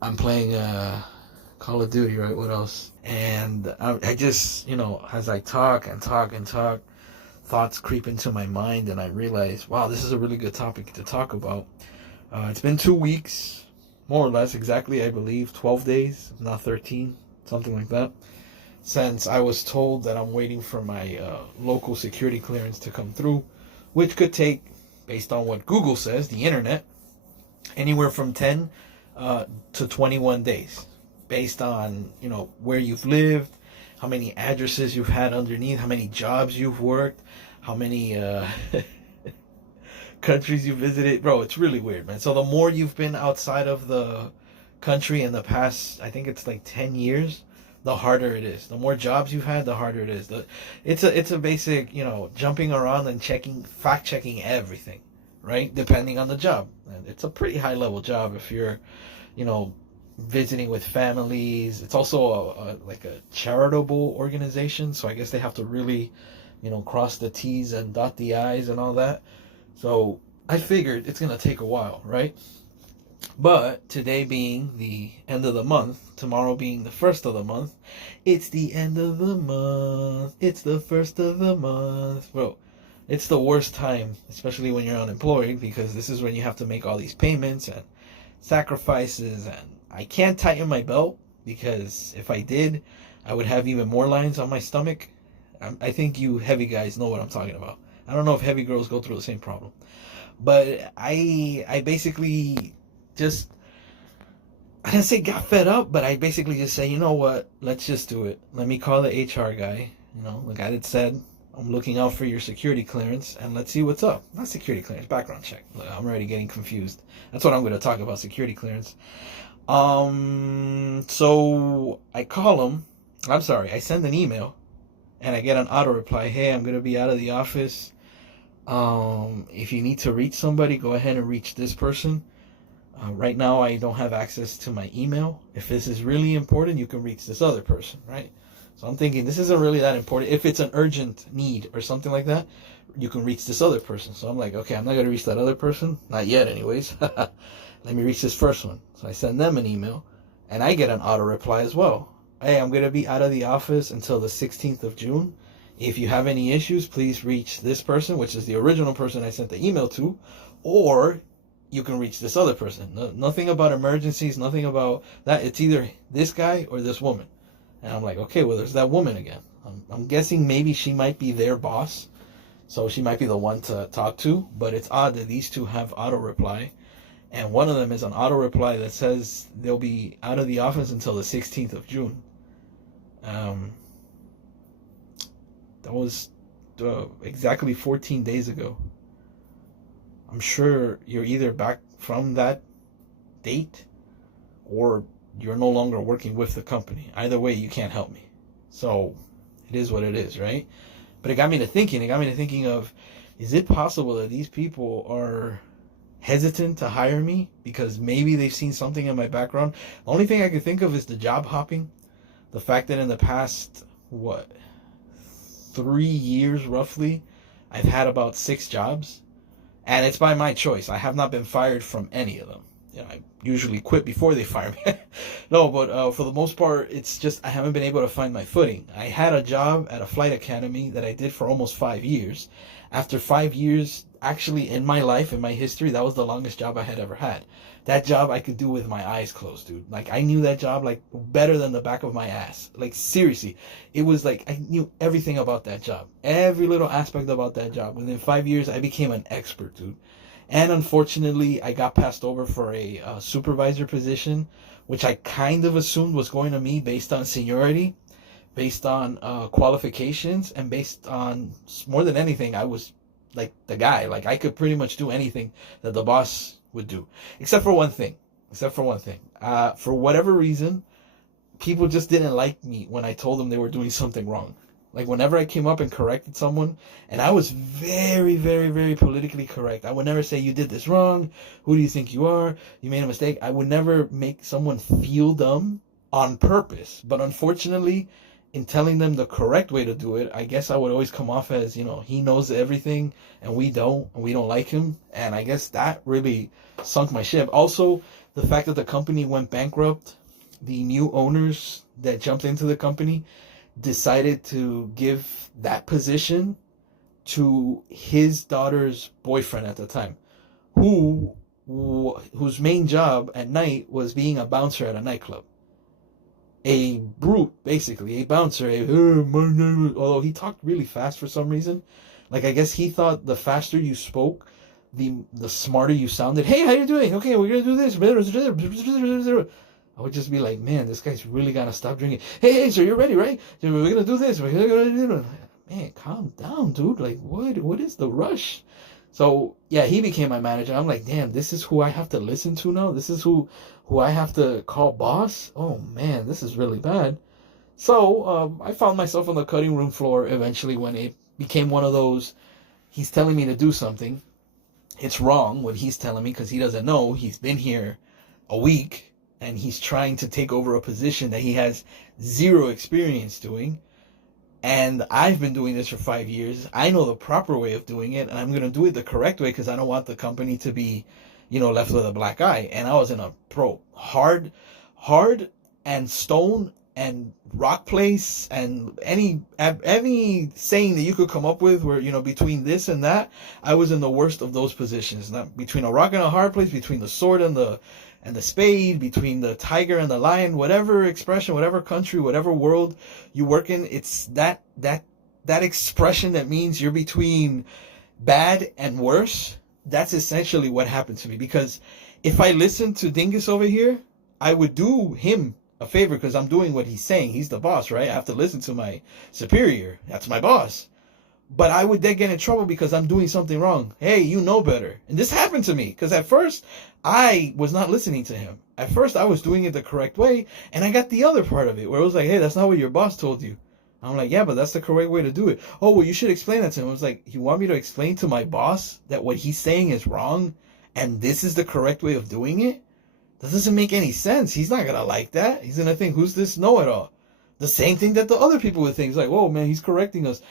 I'm playing Call of Duty, right? What else? And I just, as I talk and talk and talk, thoughts creep into my mind, and I realize, wow, this is a really good topic to talk about. It's been 2 weeks, more or less, exactly, I believe, 12 days, not 13, something like that, since I was told that I'm waiting for my local security clearance to come through, which could take, based on what Google says, the internet, anywhere from 10 to 21 days, based on where you've lived, how many addresses you've had underneath, how many jobs you've worked, how many countries you visited. Bro, it's really weird, man. So the more you've been outside of the country in the past, I think it's like 10 years, the harder it is. The more jobs you've had, the harder it is. It's a basic, jumping around and fact checking everything, right? Depending on the job. And it's a pretty high level job if you're, you know, visiting with families. It's also like a charitable organization, so I guess they have to really, cross the T's and dot the I's and all that. So I figured it's gonna take a while, right? But today being the end of the month, tomorrow being the first of the month, it's the end of the month. It's the first of the month. Bro, it's the worst time, especially when you're unemployed, because this is when you have to make all these payments and sacrifices. And I can't tighten my belt because if I did, I would have even more lines on my stomach. I think you heavy guys know what I'm talking about. I don't know if heavy girls go through the same problem. But I basically just, I didn't say got fed up, but I basically just say, you know what, let's just do it. Let me call the HR guy, the guy that said, I'm looking out for your security clearance, and let's see what's up. Not security clearance, background check. Look, I'm already getting confused. That's what I'm going to talk about, security clearance. So I call him. I'm sorry, I send an email, and I get an auto reply. Hey, I'm going to be out of the office. If you need to reach somebody, go ahead and reach this person. Right now, I don't have access to my email. If this is really important, you can reach this other person, right? So I'm thinking this isn't really that important. If it's an urgent need or something like that, you can reach this other person. So I'm like, okay, I'm not going to reach that other person. Not yet, anyways. Let me reach this first one. So I send them an email, and I get an auto reply as well. Hey, I'm going to be out of the office until the 16th of June. If you have any issues, please reach this person, which is the original person I sent the email to, or you can reach this other person. Nothing about emergencies, nothing about that. It's either this guy or this woman. And I'm like, okay, well, there's that woman again. I'm guessing maybe she might be their boss, so she might be the one to talk to, but it's odd that these two have auto reply. And one of them is an auto reply that says they'll be out of the office until the 16th of June. That was exactly 14 days ago. I'm sure you're either back from that date or you're no longer working with the company. Either way, you can't help me. So it is what it is, right? But it got me to thinking. It got me to thinking of, is it possible that these people are hesitant to hire me because maybe they've seen something in my background? The only thing I could think of is the job hopping. The fact that in the past, 3 years roughly, I've had about 6 jobs. And it's by my choice. I have not been fired from any of them. I usually quit before they fire me. No, but for the most part, it's just I haven't been able to find my footing. I had a job at a flight academy that I did for almost 5 years. After 5 years, actually in my life, in my history, that was the longest job I had ever had. That job I could do with my eyes closed, dude. Like, I knew that job like better than the back of my ass. Like, seriously. It was like I knew everything about that job. Every little aspect about that job. Within 5 years, I became an expert, dude. And unfortunately, I got passed over for a supervisor position, which I kind of assumed was going to me based on seniority, based on qualifications, and based on, more than anything, I was like the guy. Like, I could pretty much do anything that the boss would do, except for one thing. For whatever reason, people just didn't like me when I told them they were doing something wrong. Like, whenever I came up and corrected someone, and I was very, very, very politically correct. I would never say, you did this wrong. Who do you think you are? You made a mistake. I would never make someone feel dumb on purpose. But unfortunately, in telling them the correct way to do it, I guess I would always come off as, he knows everything and we don't like him. And I guess that really sunk my ship. Also, the fact that the company went bankrupt, the new owners that jumped into the company decided to give that position to his daughter's boyfriend at the time, whose main job at night was being a bouncer at a nightclub. A brute, basically, a bouncer. Although he talked really fast for some reason. Like, I guess he thought the faster you spoke, the smarter you sounded. Hey, how you doing? Okay, we're gonna do this. I would just be like, man, this guy's really gonna stop drinking. Hey, so you're ready, right? We're gonna do this. We're gonna do this. Man, calm down, dude. Like, what is the rush? So yeah, he became my manager. I'm like, damn, this is who I have to listen to now. This is who I have to call boss. Oh man, this is really bad. So I found myself on the cutting room floor eventually when it became one of those. He's telling me to do something. It's wrong what he's telling me because he doesn't know. He's been here a week and he's trying to take over a position that he has zero experience doing. And I've been doing this for 5 years. I know the proper way of doing it, and I'm going to do it the correct way because I don't want the company to be, left with a black eye. And I was in a hard and stone and rock place and any saying that you could come up with where, between this and that, I was in the worst of those positions. Not between a rock and a hard place, between the sword and the spade, between the tiger and the lion, whatever expression, whatever country, whatever world you work in, it's that expression that means you're between bad and worse. That's essentially what happened to me, because if I listened to Dingus over here, I would do him a favor because I'm doing what he's saying. He's the boss, right? I have to listen to my superior. That's my boss. But I would then get in trouble because I'm doing something wrong. Hey, you know better. And this happened to me because at first I was not listening to him. At first I was doing it the correct way, and I got the other part of it where it was like, hey, that's not what your boss told you. I'm like, yeah, but that's the correct way to do it. Oh, well, you should explain that to him. I was like, you want me to explain to my boss that what he's saying is wrong and this is the correct way of doing it? That doesn't make any sense. He's not going to like that. He's going to think, who's this know-it-all? The same thing that the other people would think. It's like, whoa, man, he's correcting us.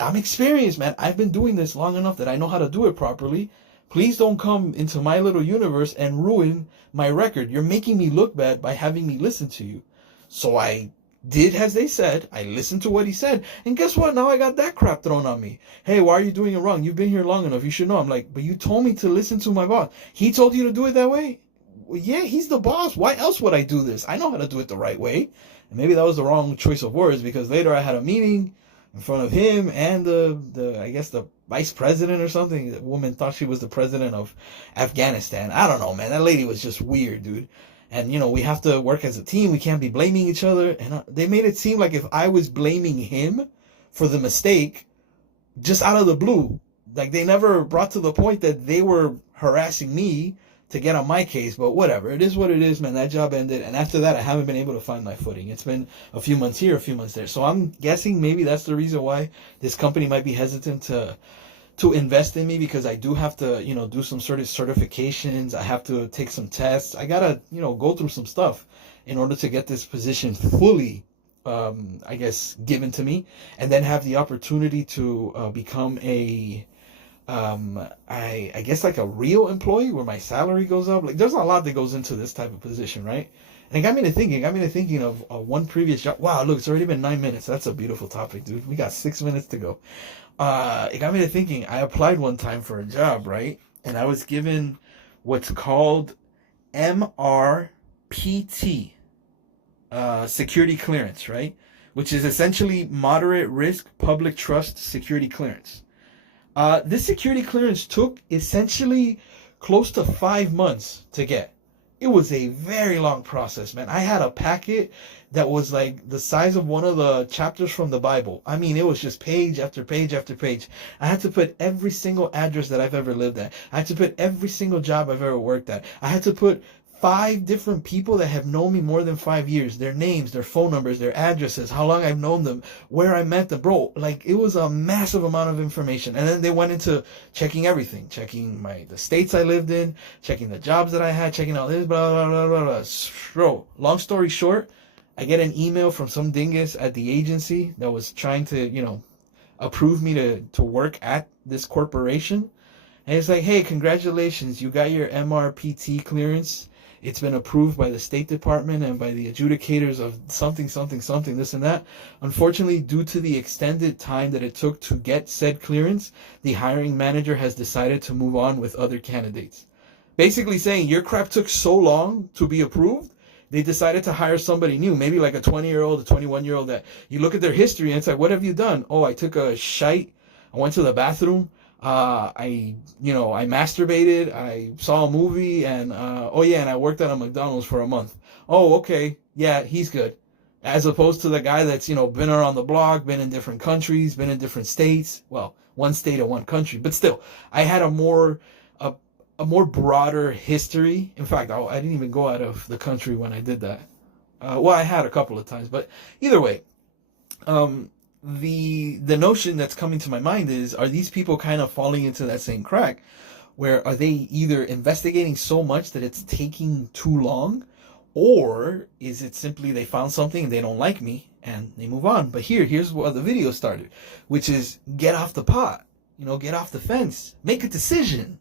I'm experienced, man. I've been doing this long enough that I know how to do it properly. Please don't come into my little universe and ruin my record. You're making me look bad by having me listen to you. So I did as they said. I listened to what he said. And guess what? Now I got that crap thrown on me. Hey, why are you doing it wrong? You've been here long enough. You should know. I'm like, but you told me to listen to my boss. He told you to do it that way? Well, yeah, he's the boss. Why else would I do this? I know how to do it the right way. And maybe that was the wrong choice of words because later I had a meeting in front of him and the vice president or something. The woman thought she was the president of Afghanistan. I don't know, man. That lady was just weird, dude. And, we have to work as a team. We can't be blaming each other. And they made it seem like if I was blaming him for the mistake, just out of the blue. Like they never brought to the point that they were harassing me to get on my case, but whatever. It is what it is, man. That job ended, and after that, I haven't been able to find my footing. It's been a few months here, a few months there. So I'm guessing maybe that's the reason why this company might be hesitant to invest in me, because I do have to, do some sort of certifications. I have to take some tests. I gotta, go through some stuff in order to get this position fully, I guess, given to me, and then have the opportunity to become I guess like a real employee where my salary goes up. Like there's a lot that goes into this type of position, right? And it got me to thinking of one previous job. Wow, look, it's already been 9 minutes. That's a beautiful topic, dude. We got 6 minutes to go. It got me to thinking, I applied one time for a job, right? And I was given what's called MRPT, security clearance, right? Which is essentially moderate risk public trust security clearance. This security clearance took essentially close to 5 months to get. It was a very long process, man. I had a packet that was like the size of one of the chapters from the Bible. I mean, it was just page after page after page. I had to put every single address that I've ever lived at. I had to put every single job I've ever worked at. I had to put 5 different people that have known me more than 5 years, their names, their phone numbers, their addresses, how long I've known them, where I met them. Bro, like it was a massive amount of information. And then they went into checking everything, checking the states I lived in, checking the jobs that I had, checking all this, blah, blah, blah, blah. Bro, long story short, I get an email from some dingus at the agency that was trying to, approve me to work at this corporation. And it's like, hey, congratulations, you got your MRPT clearance. It's been approved by the State Department and by the adjudicators of something, something, something, this and that. Unfortunately, due to the extended time that it took to get said clearance, the hiring manager has decided to move on with other candidates. Basically saying your crap took so long to be approved, they decided to hire somebody new, maybe like a 20-year-old, a 21-year-old that you look at their history and it's like, what have you done? Oh, I took a shite. I went to the bathroom. I masturbated. I saw a movie, and oh yeah, and I worked at a McDonald's for a month. Oh, okay, yeah, he's good. As opposed to the guy that's been around the block, been in different countries, been in different states. Well, one state and one country, but still, I had a more broader history. In fact, I didn't even go out of the country when I did that. Well, I had a couple of times, but either way, the notion that's coming to my mind is, are these people kind of falling into that same crack where are they either investigating so much that it's taking too long, or is it simply they found something and they don't like me and they move on? But here's where the video started, which is get off the pot, get off the fence, make a decision.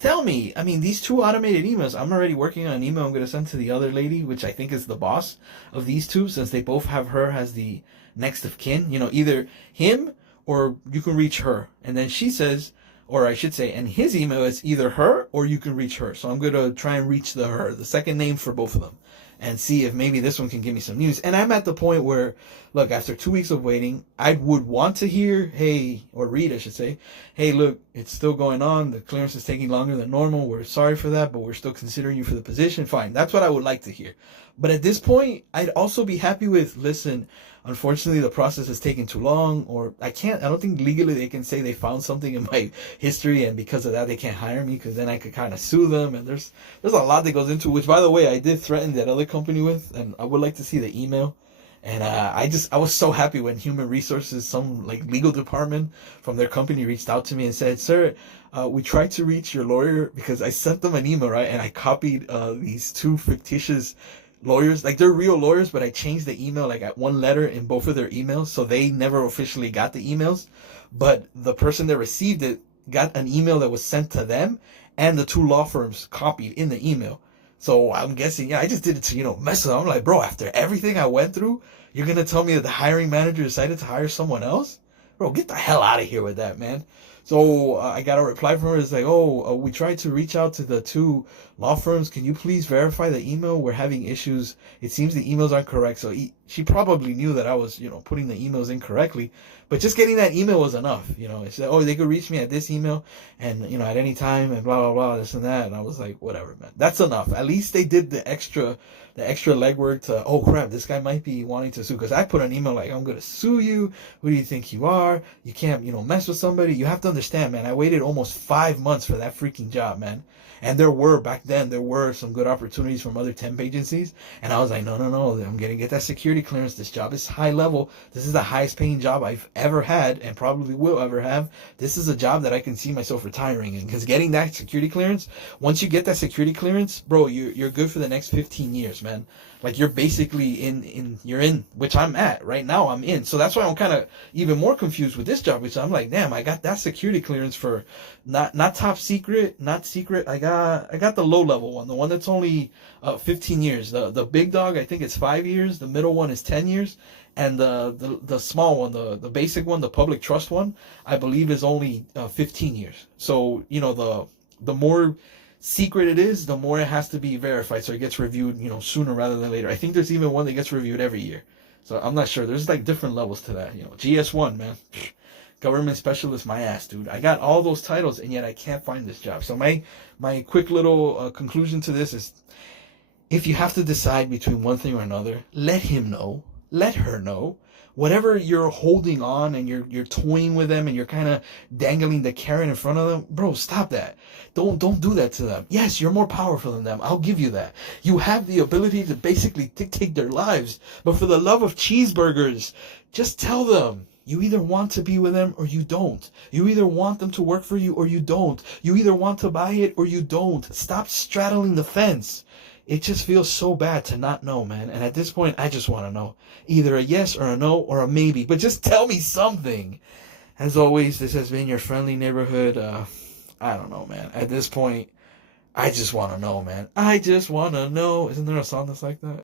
Tell me, I mean, these two automated emails, I'm already working on an email I'm going to send to the other lady, which I think is the boss of these two, since they both have her as the next of kin, either him or you can reach her. And then she says, or I should say, and his email is either her or you can reach her. So I'm going to try and reach the second name for both of them, and see if maybe this one can give me some news. And I'm at the point where, look, after 2 weeks of waiting, I would want to hear, hey, or read, I should say, hey, look, it's still going on. The clearance is taking longer than normal. We're sorry for that, but we're still considering you for the position. Fine. That's what I would like to hear. But at this point, I'd also be happy with, listen, unfortunately, the process is taking too long, or I don't think legally they can say they found something in my history and because of that they can't hire me, because then I could kind of sue them. And there's a lot that goes into, which, by the way, I did threaten that other company with, and I would like to see the email. And I was so happy when Human Resources, some like legal department from their company, reached out to me and said, sir, we tried to reach your lawyer, because I sent them an email, right? And I copied these two fictitious lawyers, like they're real lawyers, but I changed the email like at one letter in both of their emails, so they never officially got the emails, but the person that received it got an email that was sent to them, and the two law firms copied in the email. So I'm guessing, I just did it to mess with them. I'm like, bro, after everything I went through, you're gonna tell me that the hiring manager decided to hire someone else? Bro, get the hell out of here with that, man. So I got a reply from her. It's like, we tried to reach out to the two law firms. Can you please verify the email? We're having issues. It seems the emails aren't correct. So she probably knew that I was, putting the emails incorrectly. But just getting that email was enough. It said, they could reach me at this email and, at any time and blah, blah, blah, this and that. And I was like, whatever, man. That's enough. At least they did the extra legwork to, oh crap, this guy might be wanting to sue. Because I put an email like, I'm going to sue you. Who do you think you are? You can't, mess with somebody. You have to understand, man, I waited almost 5 months for that freaking job, man. And back then, there were some good opportunities from other temp agencies. And I was like, no, I'm going to get that security clearance. This job is high level. This is the highest paying job I've ever had and probably will ever have. This is a job that I can see myself retiring in. Because getting that security clearance, once you get that security clearance, bro, you're good for the next 15 years, man. Like, you're basically you're in, which I'm at right now. I'm in. So that's why I'm kind of even more confused with this job, which I'm like, damn, I got that security clearance for not top secret, not secret. I got the low level one, the one that's only 15 years. The big dog, I think it's 5 years. The middle one is 10 years. And the small one, the basic one, the public trust one, I believe is only 15 years. So, the more secret it is, the more it has to be verified, so it gets reviewed, sooner rather than later. I think there's even one that gets reviewed every year. So I'm not sure. There's like different levels to that. GS1, man. Government specialist, my ass, dude. I got all those titles, and yet I can't find this job. So my quick little conclusion to this is, if you have to decide between one thing or another, let him know. Let her know. Whatever you're holding on and you're toying with them and you're kind of dangling the carrot in front of them, bro, stop that. Don't do that to them. Yes, you're more powerful than them. I'll give you that. You have the ability to basically dictate their lives. But for the love of cheeseburgers, just tell them. You either want to be with them or you don't. You either want them to work for you or you don't. You either want to buy it or you don't. Stop straddling the fence. It just feels so bad to not know, man. And at this point, I just want to know. Either a yes or a no or a maybe. But just tell me something. As always, this has been your friendly neighborhood. I don't know, man. At this point, I just want to know, man. I just want to know. Isn't there a song that's like that?